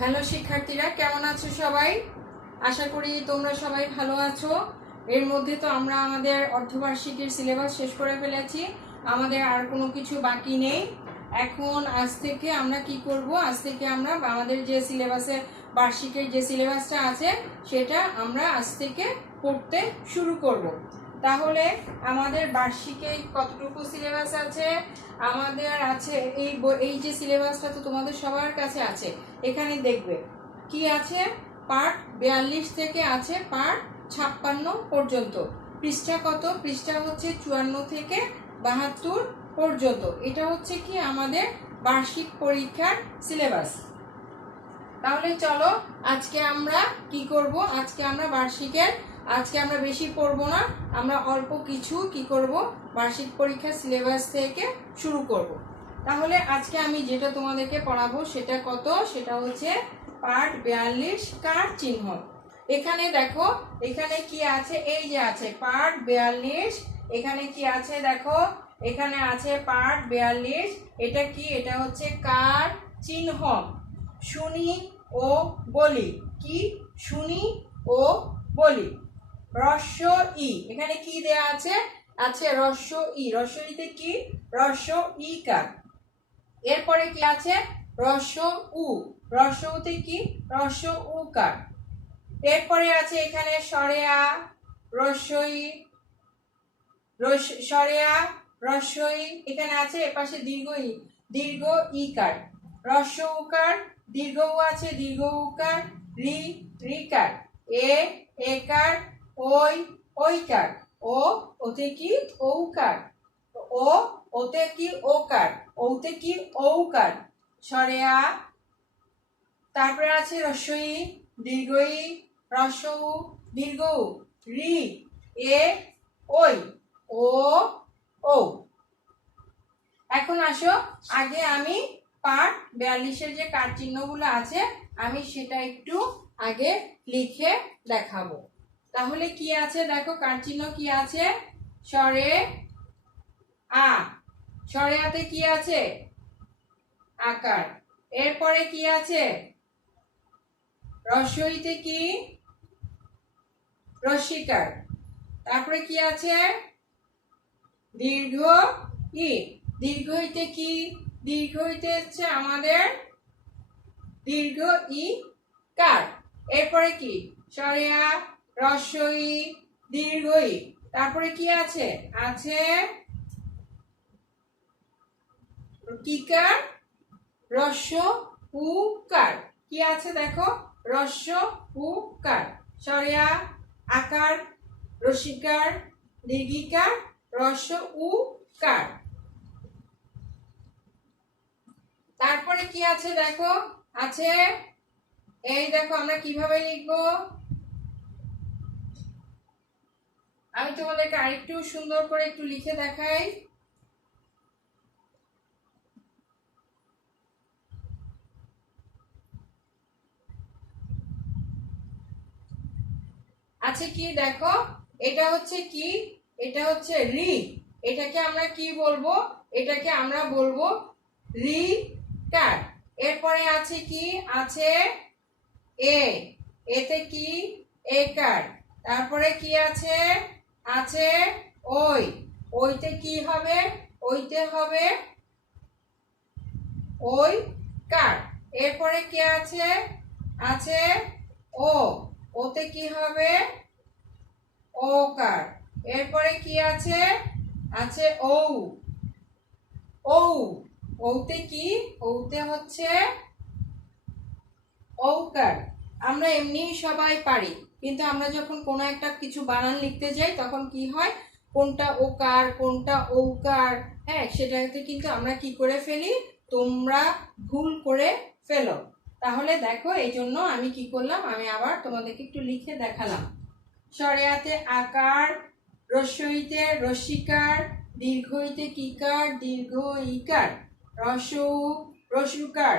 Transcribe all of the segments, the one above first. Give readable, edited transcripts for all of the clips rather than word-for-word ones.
Hello শিক্ষার্থীরা, কেমন আছো সবাই? আশা করি তোমরা সবাই ভালো আছো। এর মধ্যে তো আমরা আমাদের অর্ধবার্ষিকীর সিলেবাস শেষ করে ফেলেছি, আমাদের আর কোনো কিছু বাকি নেই। এখন আজ থেকে আমরা কি করব, আজ থেকে আমরা আমাদের যে সিলেবাসে বার্ষিকের যে সিলেবাসটা আছে সেটা আমরা আজ থেকে পড়তে শুরু করব। তাহলে আমাদের বার্ষিকে কতটুকু সিলেবাস আছে? আমাদের আছে এই যে সিলেবাসটা তো তোমাদের সবার কাছে আছে। এখানে দেখবে কি আছে, পার্ট 42 থেকে আছে পার্ট 56 পর্যন্ত। পৃষ্ঠা কত? পৃষ্ঠা হচ্ছে 54 থেকে 72 পর্যন্ত। এটা হচ্ছে কি আমাদের বার্ষিক পরীক্ষার সিলেবাস। তাহলে চলো আজকে আমরা কি করব, আজকে আমরা আজকে আমরা বেশি পড়বো না, আমরা অল্প কিছু কি করব, বার্ষিক পরীক্ষার সিলেবাস থেকে শুরু করব। তাহলে আজকে আমি যেটা তোমাদেরকে পড়াবো সেটা কত, সেটা হচ্ছে পার্ট 42 কার চিহ্ন। এখানে দেখো, এখানে কি আছে, এই যে আছে পার্ট 42। এখানে কি আছে দেখো, এখানে আছে পার্ট 42। এটা কি? এটা হচ্ছে কার চিহ্ন। শুনি ও বলি। কি? শুনি ও বলি। রস্য ই, এখানে কি দেয়া আছে? আছে রস্য ই। রস্য ইতে কি? রস্য ই কার। এরপরে কি আছে? রস্য উ। রস্য উতে কি? রস্য উ কার। এরপরে আছে এখানে সরেয়া, রস্যই, সরেয়া, রস্যই। এখানে আছে এপাশে দীর্ঘ ই, দীর্ঘ ই কার। রস্য উকার, দীর্ঘ উ আছে, দীর্ঘ উকার। রি, রিকার। একার। ওই, ওইকার। ওতে কি? ঔকার। ওতে কি? ওকার। ওতে কি? ঔকার। সরেয়া। তারপরে আছে রস্যই, দীর্ঘই, রস্য উ, দীর্ঘ উ। রি, ওই, ও। এখন আসো, আগে আমি পার্ট 42-এর যে কার চিহ্নগুলো আছে আমি সেটা একটু আগে লিখে দেখাবো। তাহলে কি আছে দেখো, কার চিহ্ন কি আছে? স্বরে আ। স্বরে আতে কি আছে? আকার। এরপরে কি আছে? রস্যইতে কি? রস্যিকার। তারপরে কি আছে? দীর্ঘ ই। দীর্ঘ ইতে কি? দীর্ঘ ইতে হচ্ছে আমাদের দীর্ঘ ই কার। এরপরে কি? সরেয়া, রস্যই, দীর্ঘ ই। তারপরে কি আছে? আছে কিকার, রস্য উ কার। কি আছে দেখো? রস্য উ কার। সরেয়া, আকার, রসিকার, দীর্ঘিকার, রস্য উ কার। তারপরে কি আছে দেখো? আছে এই দেখো, আমরা কিভাবে লিখবো আমি তোমাদেরকে আরেকটু সুন্দর করে একটু লিখে দেখাই। আছে কি দেখো, এটা হচ্ছে কি? এটা হচ্ছে রি। এটাকে আমরা কি বলবো? এটাকে আমরা বলবো রি কার। এরপরে আছে কি? আছে এতে কি? একার। তারপরে কি আছে? আছে ওই। ওইতে কি হবে? ওইতে হবে ওই কার। এরপরে কি আছে? আছে ও। ওতে কি হবে? ওকার। এরপরে কি আছে? আছে ঔ। ঔ। ওতে কি? ওতে হচ্ছে ঔকার। আমরা এমনি সবাই পারি, কিন্তু আমরা যখন কোনো একটা কিছু বানান লিখতে যাই তখন কি হয়, কোনটা ওকার কোনটা ঔকার, হ্যাঁ সেটাতে কিন্তু আমরা কি করে ফেলি, তোমরা ভুল করে ফেলো। তাহলে দেখো, এই জন্য আমি কি করলাম, আমি আবার তোমাদেরকে একটু লিখে দেখালাম। স্বরেয়াতে আকার, রস্যইতে রস্যিকার, দীর্ঘইতে কিকার, দীর্ঘ ইকার, রস্যু, রস্যুকার।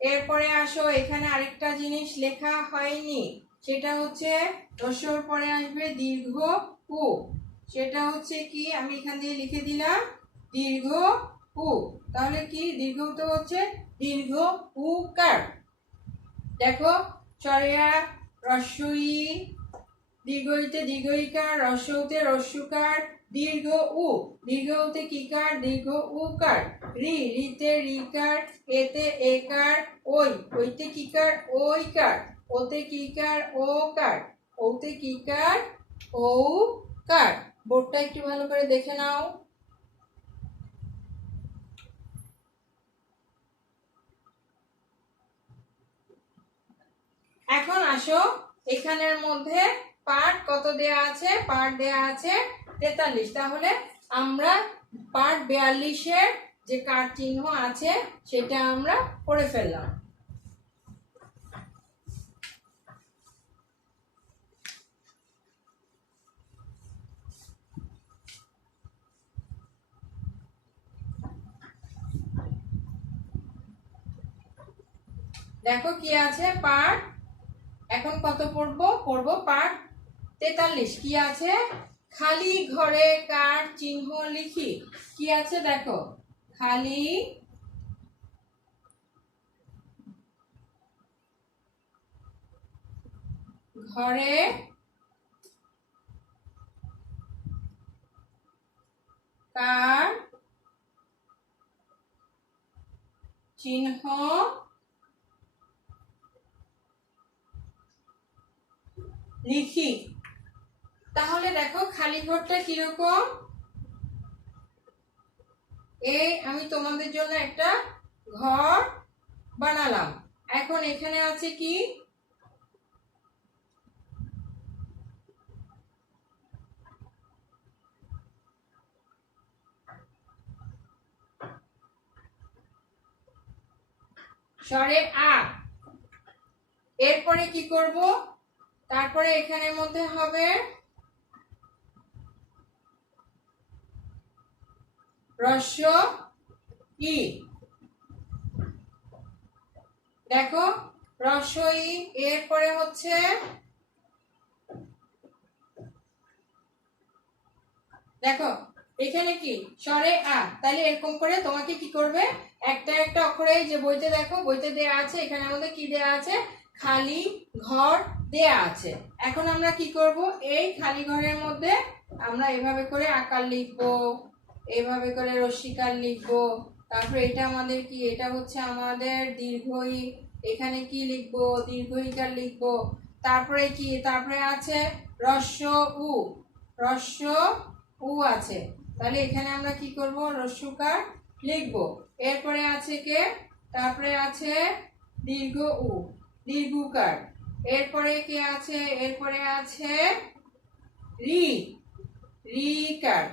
এরপরে আসো, এখানে আরেকটা জিনিস লেখা হয়নি, সেটা হচ্ছে রস্যর পরে আসবে দীর্ঘ উ। সেটা হচ্ছে কি? আমি এখান দিয়ে লিখে দিলাম দীর্ঘ উ। তাহলে কি? দীর্ঘ তো হচ্ছে দীর্ঘ উকার। দেখো চরেয়া রস্যই, দীর্ঘইতে দীর্ঘইকার, রস্যতে রস্যকার, দীর্ঘ উ, দীর্ঘ উতে কিকার, দীর্ঘ উকার, রি রিতে রিকার, এতে একার, ওই ওইতে কিকার ওইকার, ওতে কিকার ওকার, ওতে কিকার ঔকার। বোর্ডটা একটু ভালো করে দেখে নাও। এখন আসো, এখানের মধ্যে পার্ট কত দেয়া আছে? পার্ট দেয়া আছে 43। তাহলে আমরা পার্ট 42-এর যে কার চিহ্ন আছে সেটা আমরা করে ফেললাম। দেখো কি আছে পার্ট, এখন কত পড়বো? পড়বো পার্ট 43। কি আছে? খালি ঘরে কার চিহ্ন লিখি। কি আছে দেখো, খালি ঘরে কার চিহ্ন লিখি। তাহলে দেখো খালি ঘরটা কিরকম, এই আমি তোমাদের জন্য একটা ঘর বানালাম। এখন এখানে আছে কি, স্বরে আ। এরপরে কি করব? তারপরে এখানের মধ্যে হবে রস্য ই। দেখো রস্য ই, এরপরে হচ্ছে দেখো এখানে কি স্বরে আ। তাহলে এরকম করে তোমাকে কি করবে, একটা একটা অক্ষরে, যে বইতে দেখো বইতে দেয়া আছে, এখানের মধ্যে কি দেয়া আছে? খালি ঘর দেয়া আছে। এখন আমরা কি করব, এই খালি ঘরের মধ্যে আমরা এভাবে করে আকার লিখবো, এভাবে করে রস্যিকার লিখবো। তারপরে এটা আমাদের কি, এটা হচ্ছে আমাদের দীর্ঘই, এখানে কি লিখবো? দীর্ঘইকার লিখবো। তারপরে কি, তারপরে আছে রস্য উ, রস্য উ আছে। তাহলে এখানে আমরা কি করব? রস্যকার লিখবো। এরপরে আছে কে, তারপরে আছে দীর্ঘ উ, দীর্ঘকার। এরপরে কি আছে? এরপরে আছে রি, রিকার।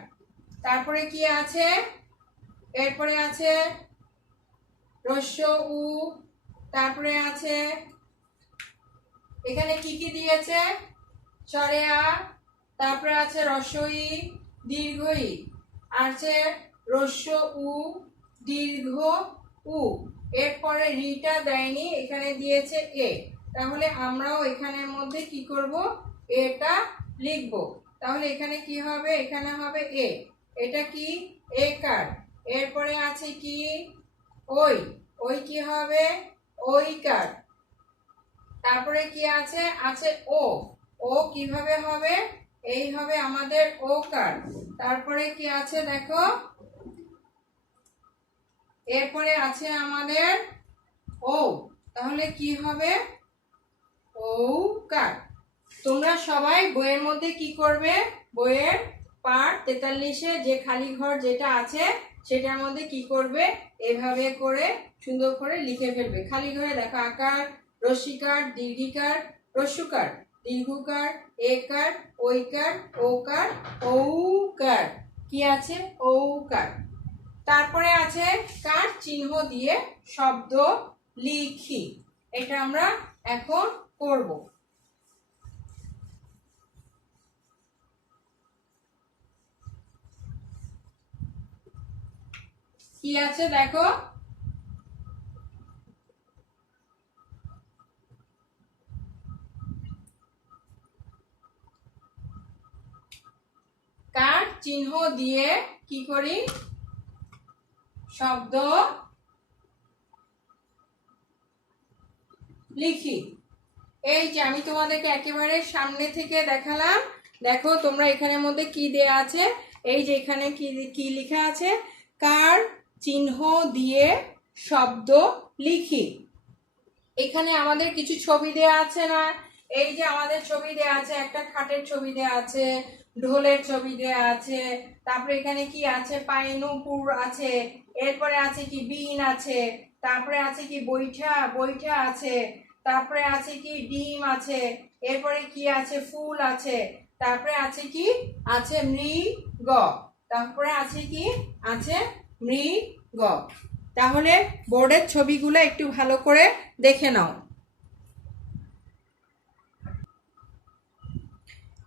তারপরে কি আছে? এরপরে আছে রস্য উ। তারপরে আছে, এখানে কি কি দিয়েছে? স্বরে আ, তারপরে আছে রস্য ই, দীর্ঘ ই, আছে রস্য উ, দীর্ঘ উ। এরপরে রিটা দেয়নি, এখানে দিয়েছে এ। তাহলে আমরাও এখানের মধ্যে কি করব? এটা লিখব। তাহলে এখানে কি হবে? এখানে হবে এ। এটা কি? একার। এরপরে আছে কি? ওই, ওই কি হবে? ওইকার। তারপরে কি আছে? আছে ও, ও কিভাবে হবে? এই হবে আমাদের ওকার। তারপরে কি আছে দেখো, এরপরে আছে আমাদের ও। তাহলে কি হবে? ঔকার। তোমরা সবাই বইয়ের মধ্যে কি করবে? বইয়ের পার্ট 43-এ যে খালি ঘর যেটা আছে সেটার মধ্যে কি করবে? এভাবে করে সুন্দর করে লিখে ফেলবে। খালি ঘরে দেখো আকার, রস্যিকার, দীর্ঘিকার, রস্যকার, দীর্ঘকার, একার, ওইকার, ওকার, ঔকার। কি আছে? ঔকার। তারপরে আছে কার চিহ্ন দিয়ে শব্দ লিখি। এটা আমরা এখন করব। কি আছে দেখো, কার চিহ্ন দিয়ে কি করি? শব্দ লিখি। এই যে আমি তোমাদেরকে একেবারে সামনে থেকে দেখালাম। দেখো তোমরা এখানের মধ্যে কি দেয়া আছে, এই যে এখানে কি কি লেখা আছে, কার চিহ্ন দিয়ে শব্দ লিখি। এখানে আমাদের কিছু ছবি দেয়া আছে না, এই যে আমাদের ছবি দেয়া আছে, একটা খাটের ছবি দেয়া আছে, ঢোলের ছবি দেয়া আছে, তারপরে এখানে কি আছে, পায়ে নূপুর আছে, এরপরে আছে কি বিন আছে, তারপরে আছে কি বৈঠা বৈঠা আছে, তারপরে আছে কি ডিম আছে, এরপরে কি আছে, ফুল আছে, তারপরে আছে কি আছে, মৃগ, তারপরে আছে কি আছে, মৃগ। তাহলে বোর্ডের ছবিগুলো একটু ভালো করে দেখে নাও।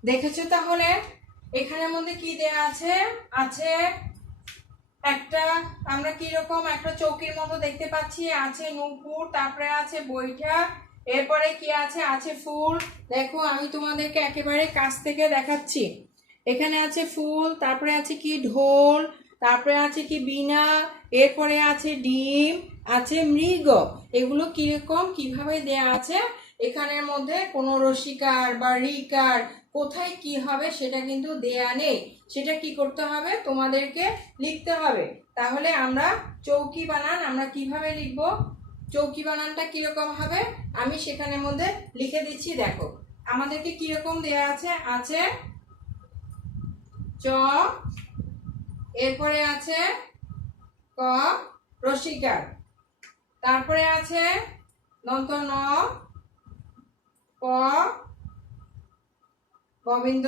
দেখেছো? তাহলে এখানের মধ্যে কি দেয়া আছে, আছে একটা, আমরা কি রকম একটা চৌকির মতো দেখতে পাচ্ছি, আছে নূপুর, তারপরে আছে বৈঠা, এরপরে কি আছে, আছে ফুল। দেখো আমি তোমাদেরকে একেবারে কাছ থেকে দেখাচ্ছি। এখানে আছে ফুল, তারপরে আছে কি ঢোল, তারপরে আছে কি বীণা, এরপরে আছে ডিম, আছে মৃগ। এগুলো কিরকম কিভাবে দেয়া আছে, এখানের মধ্যে কোনো রসিকার বা রিকার কোথায় কি হবে সেটা কিন্তু দেয়া নেই, সেটা কি করতে হবে, তোমাদেরকে লিখতে হবে। তাহলে আমরা চৌকি বানান আমরা কিভাবে লিখব, চৌকি বানানটা কিরকম হবে আমি সেখানের মধ্যে লিখে দিচ্ছি। দেখো আমাদেরকে কিরকম দেয়া আছে, আছে চ, এরপরে আছে ক রসিকার, তারপরে আছে দন্ত ন, প গোবিন্দ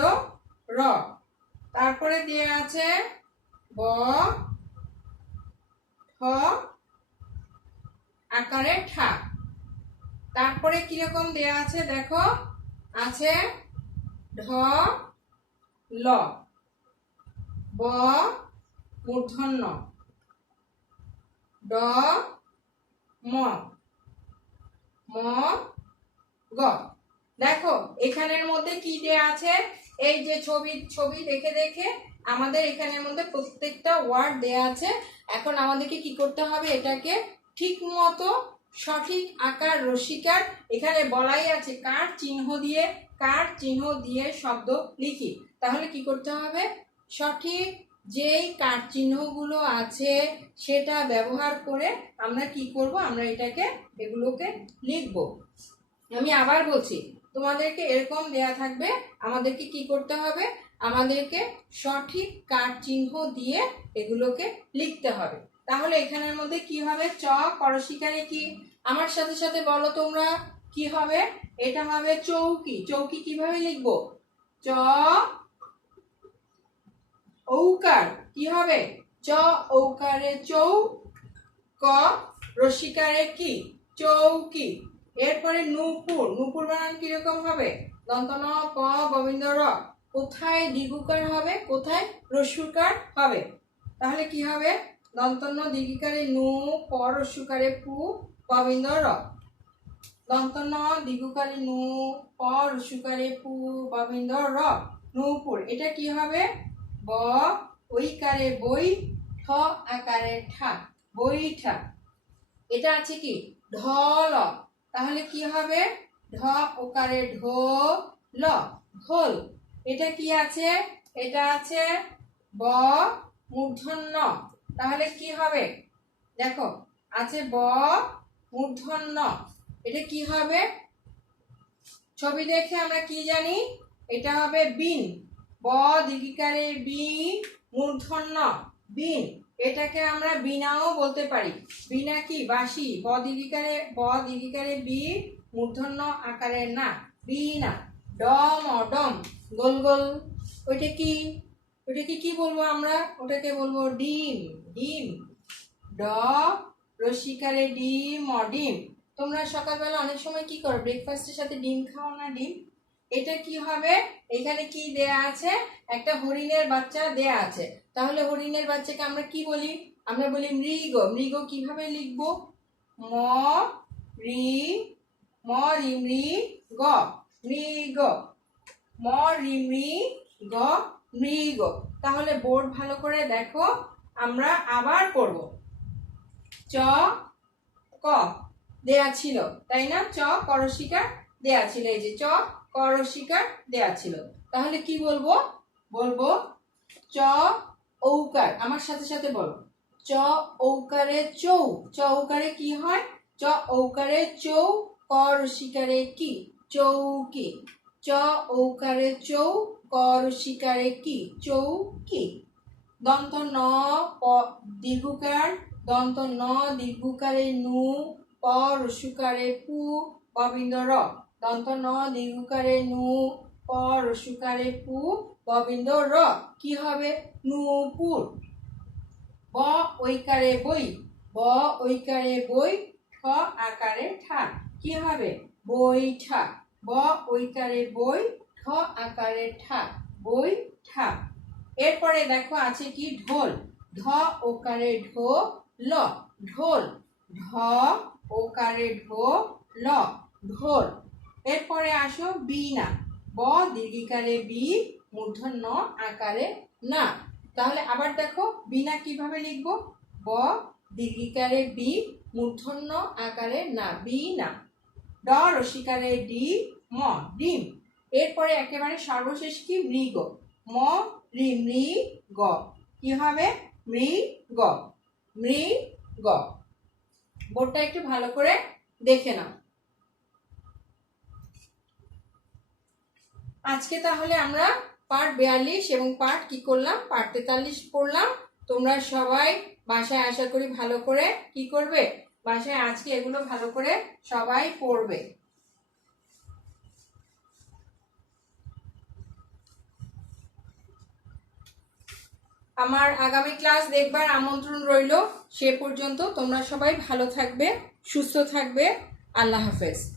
র, তারপরে দিয়ে আছে ব ঠ আকারে ঠা, তারপরে কিরকম দেয়া আছে দেখো, আছে ঢ ল, ব মূর্ধন্য, ড ম, ম গ। দেখো এখানের মধ্যে কি দেয়া আছে, এই যে ছবি ছবি দেখে দেখে আমাদের এখানের মধ্যে প্রত্যেকটা ওয়ার্ড দেয়া আছে। এখন আমাদেরকে কি করতে হবে, এটাকে ঠিক মতো সঠিক আকার রসিকার, এখানে বলাই আছে কার চিহ্ন দিয়ে, কার চিহ্ন দিয়ে শব্দ লিখি। তাহলে কি করতে হবে, সঠিক যেই কার চিহ্নগুলো আছে সেটা ব্যবহার করে আমরা কি করব, আমরা এটাকে এগুলোকে লিখব। আমি আবার বলছি, তোমাদেরকে এরকম দেয়া থাকবে, আমাদেরকে কি করতে হবে, আমাদেরকে সঠিক কার চিহ্ন দিয়ে এগুলোকে লিখতে হবে। তাহলে এখানের মধ্যে কি হবে, চ করশিকারে কি, আমার সাথে সাথে বলো তোমরা কি হবে, এটা হবে চৌকি। চৌকি কিভাবে লিখবো, চ ঔকার কি হবে, চ ঔকারে চৌ, ক রসিকারে কি চৌকি, এরপরে নূপুর, নূপুর বানান কিরকম হবে, দন্ত ন প গোবিন্দ র, কোথায় দীর্ঘকার হবে, কোথায় রস্যকার হবে, তাহলে কি হবে, দন্ত ন দীর্ঘিকারে নু, প রস্যকারে পু, গোবিন্দ র, দন্ত ন দীর্ঘকারে নু, প রস্যকারে পু, গোবিন্দ র, নূপুর। এটা কি হবে, ব ওইকারে বই, ঠ আকারে ঠা, বইঠা। এটা আছে কি ঢল, তাহলে কি হবে, ঢ ওকারে ঢো ল, ঢোল। এটা কি আছে, এটা আছে ব মূর্ধন্য, তাহলে কি হবে, দেখো আছে ব মূর্ধন্য, এটা কি হবে, ছবি দেখে আমরা কি জানি, এটা হবে বিন, ব দীর্ঘিকারে বি মূর্ধন্য বিন, এটাকে আমরা বিনাও বলতে পারি। বিনা কি বাঁশি, ব দীর্ঘিকারে বি মূর্ধন্য আকারে না, বিনা। ডম ডম গোল গোল, ওইটা কি, ওইটাকে কি বলবো আমরা, ওটাকে বলবো ডিম, ডিম। ড রসিকারে ডিম ডিম। তোমরা সকালবেলা অনেক সময় কি করো, ব্রেকফাস্টের সাথে ডিম খাও না, ডিম। এটা কি হবে, এখানে কি দেয়া আছে, একটা হরিণের বাচ্চা দেয়া আছে, তাহলে হরিণের বাচ্চাকে আমরা কি বলি, আমরা বলি মৃগ। মৃগ কিভাবে লিখবো, ম রি ম রি মৃ গ, মৃগ, ম রি মৃ গ মৃগ। তাহলে বোর্ড ভালো করে দেখো, আমরা আবার করব, চ ক দেয়া ছিল, তাই না? চ করশিকার দেয়া ছিল, এই যে চ করশিকার দেয়া ছিল। তাহলে কি বলবো? বলবো চ ঔকার, আমার সাথে সাথে বলো, চ ঔকারে চৌ। চ ঔকারে কি হয়? চ ঔকারে চৌ, করশিকারে কি? চৌকি। চ ঔকারে চৌ, করশিকারে কি? চৌকি। দন্ত ন দীর্ঘকার, দন্ত ন দীর্ঘকারে নু, প রসুকারে পু, ববিন্দ র। দন্ত ন দীর্ঘকারে নু, প রসুকারে পু, ববিন্দ র। কি হবে? নূপুর। ব ঐকারে বই, ব ঐকারে বই, ঠ আকারে ঠা। কি হবে? বৈঠা। ব ঐকারে বই, ঠ আকারে ঠা, বৈঠা। এরপরে দেখো আছে কি? ঢোল। ঢ ওকারে ঢো, ল, ঢোল। ঢ ওকারে ঢো, ল, ঢোল। এরপরে আসো বীণা। ব দীর্ঘিকারে বি, মূর্ধন্য আকারে না। তাহলে আবার দেখো বীণা কিভাবে লিখবো? ব দীর্ঘিকারে বি, মূর্ধন্য আকারে না, বীণা। ড রসিকারে ডি, ম, ডিম। এরপরে একেবারে সর্বশেষ কি? মৃগ। ম রি, মৃগ। কি হবে? মৃগ, মৃগ। বোর্ডটা একটু ভালো করে দেখে নাও। আজকে তাহলে আমরা পার্ট 42 এবং পার্ট কি করলাম? পার্ট 43 পড়লাম। তোমরা সবাই বাসায় আশা করি ভালো করে কি করবে? বাসায় আজকে এগুলো ভালো করে সবাই পড়বে। আমার আগামী ক্লাস দেখবার আমন্ত্রণ রইল। সে পর্যন্ত তোমরা সবাই ভালো থাকবে, সুস্থ থাকবে। আল্লাহ হাফেজ।